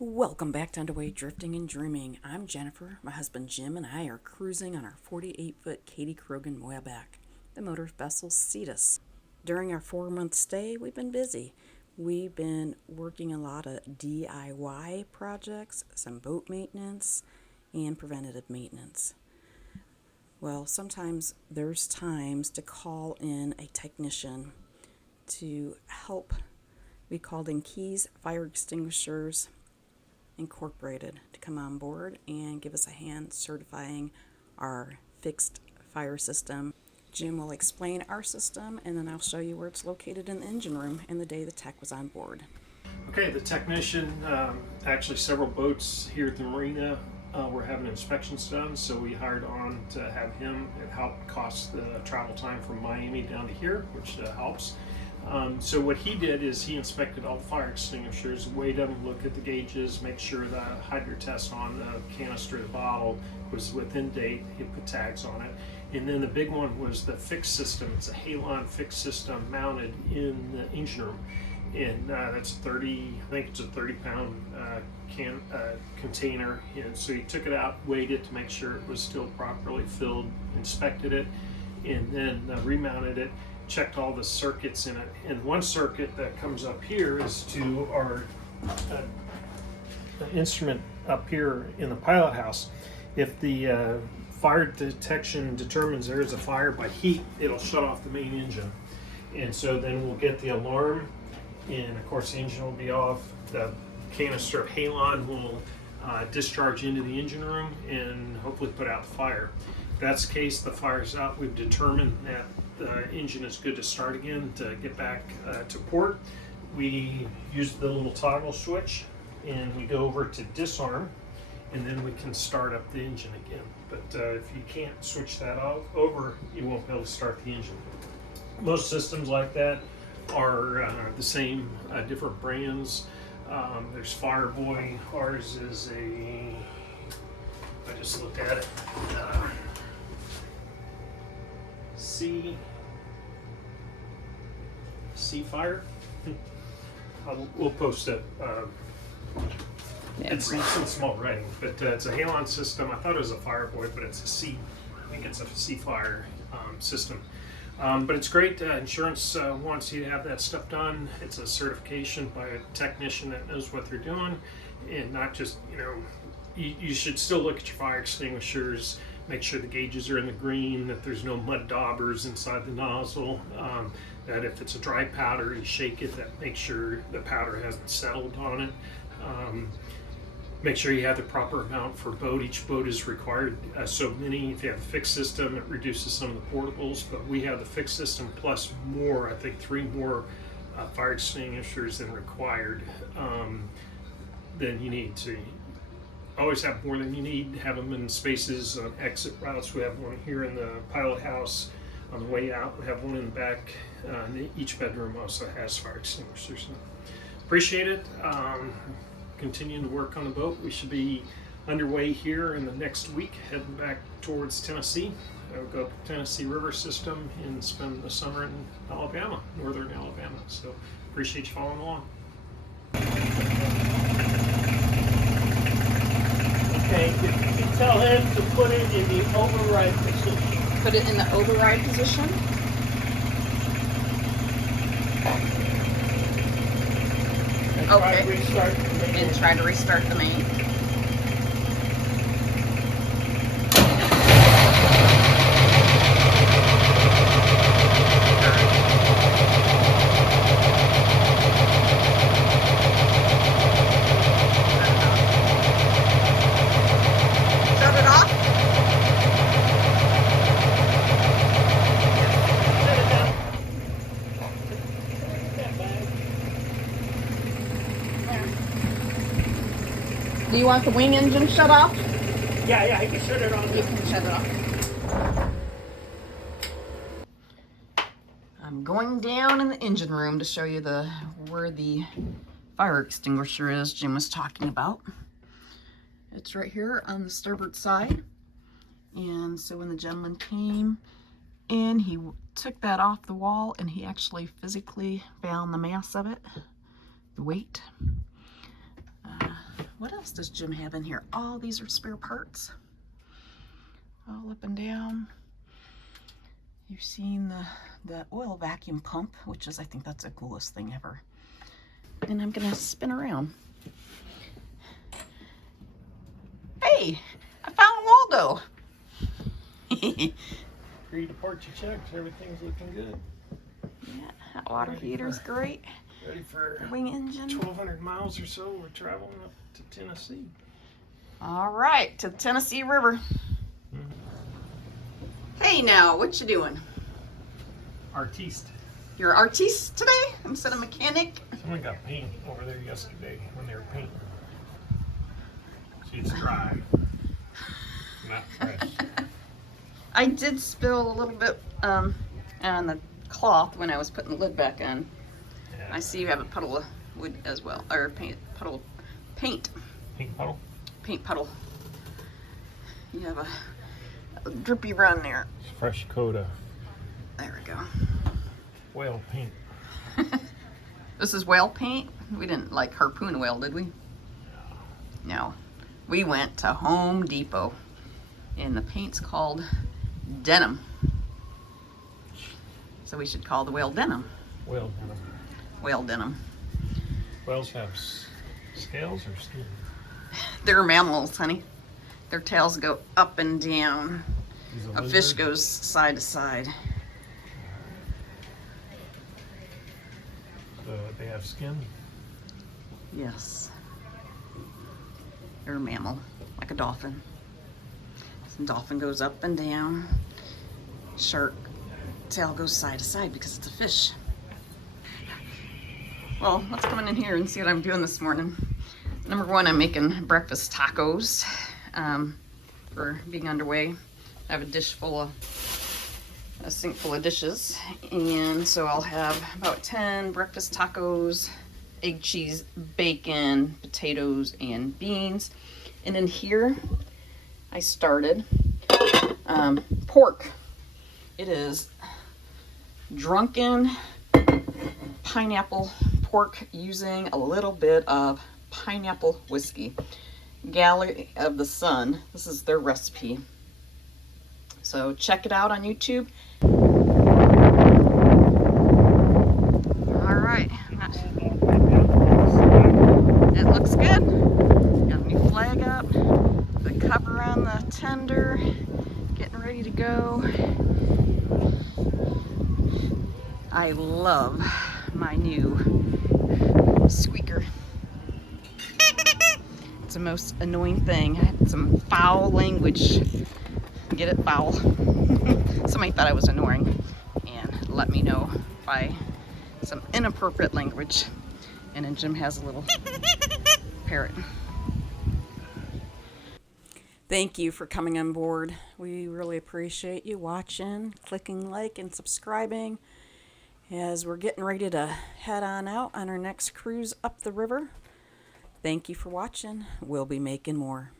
Welcome back to Underway Drifting and Dreaming. I'm Jennifer. My husband Jim and I are cruising on our 48-foot Katie Krogan Moyaback. The motor vessel Cetus. During our 4-month stay, we've been busy. We've been working a lot of DIY projects, some boat maintenance, and preventative maintenance. Well, sometimes there's times to call in a technician to help. We called in Keys Fire Extinguishers Incorporated to come on board and give us a hand certifying our fixed fire system. Jim will explain our system, and then I'll show you where it's located in the engine room and the day the tech was on board. Okay, the technician, actually several boats here at the marina were having inspections done, so we hired on to have him. It helped cost the travel time from Miami down to here, which helps. So what he did is he inspected all the fire extinguishers, weighed them, looked at the gauges, make sure the hydro test on the canister, the bottle, was within date. He put tags on it. And then the big one was the fixed system. It's a halon fixed system mounted in the engine room. And that's 30, I think it's a 30-pound container. And so he took it out, weighed it to make sure it was still properly filled, inspected it, and then remounted it. Checked all the circuits in it, and one circuit that comes up here is to our instrument up here in the pilot house. If the fire detection determines there is a fire by heat, it'll shut off the main engine, and so then we'll get the alarm, and of course the engine will be off. The canister of halon will discharge into the engine room and hopefully put out the fire. If that's the case, the fire's out, we've determined that the engine is good to start again to get back to port. We use the little toggle switch and we go over to disarm, and then we can start up the engine again. But if you can't switch that over, you won't be able to start the engine. Most systems like that are the same, different brands. There's Fireboy. Ours is I just looked at it. Sea Fire. We'll post it. It's in small writing, but it's a halon system. I thought it was a Fireboy, but it's a Sea. I think it's a Sea Fire system. But it's great. Insurance wants you to have that stuff done. It's a certification by a technician that knows what they're doing, and not just, you should still look at your fire extinguishers. Make sure the gauges are in the green, that there's no mud daubers inside the nozzle, that if it's a dry powder, you shake it, that make sure the powder hasn't settled on it. Make sure you have the proper amount for boat. Each boat is required so many. If you have a fixed system, it reduces some of the portables, but we have the fixed system plus more, I think 3 more fire extinguishers than required than you need to. Always have more than you need. Have them in spaces on exit routes. We have one here in the pilot house. On the way out, we have one in the back. Each bedroom also has fire extinguishers. Appreciate it. Continuing to work on the boat. We should be underway here in the next week, heading back towards Tennessee. We'll go up the Tennessee River system and spend the summer in Alabama, northern Alabama. So appreciate you following along. Okay, if you can tell him to put it in the override position. Put it in the override position. And Okay. try to restart the main. And try to restart the main. Shut it off. Set it down. That bag. Do you want the wing engine shut off? Yeah, you can shut it on. You can shut it off. I'm going down in the engine room to show you where the fire extinguisher is Jim was talking about. It's right here on the starboard side. And so when the gentleman came in, he took that off the wall and he actually physically found the mass of it, the weight. What else does Jim have in here? All these are spare parts. All up and down. You've seen the oil vacuum pump, which is, I think that's the coolest thing ever. And I'm gonna spin around. Hey, I found Waldo. Read the part you checked. Everything's looking good. Yeah, hot water heater's great. Ready for Wing engine. 1,200 miles or so. We're traveling up to Tennessee. All right, to the Tennessee River. Hey now, what you doing? Artiste. You're an artiste today instead of mechanic? Someone got paint over there yesterday when they were painting. See, it's dry, not fresh. I did spill a little bit on the cloth when I was putting the lid back on. Yeah. I see you have a puddle of wood as well, or paint puddle. Paint puddle? Paint puddle. You have a drippy run there. Fresh coat of There we go. whale paint. This is whale paint? We didn't like harpoon whale, did we? No. We went to Home Depot, and the paint's called denim. So we should call the whale denim. Whale denim. Whale denim. Whales have scales or skin? They're mammals, honey. Their tails go up and down. A fish goes side to side. So they have skin? Yes. They're a mammal, like a dolphin. Some dolphin goes up and down. Shark tail goes side to side because it's a fish. Well, let's come in here and see what I'm doing this morning. Number one, I'm making breakfast tacos for being underway. I have a sink full of dishes, and so I'll have about 10 breakfast tacos, egg, cheese, bacon, potatoes, and beans. And in here, I started pork. It is Drunken pineapple pork using a little bit of pineapple whiskey. Gallery of the Sun, this is their recipe. So check it out on YouTube. All right, it looks good. Got a new flag up, the cover on the tender, getting ready to go. I love my new squeaker. It's the most annoying thing. I had some foul language. Get it? Foul. Somebody thought I was annoying and let me know by some inappropriate language. And then Jim has a little parrot. Thank you for coming on board. We really appreciate you watching, clicking like, and subscribing as we're getting ready to head on out on our next cruise up the river. Thank you for watching. We'll be making more.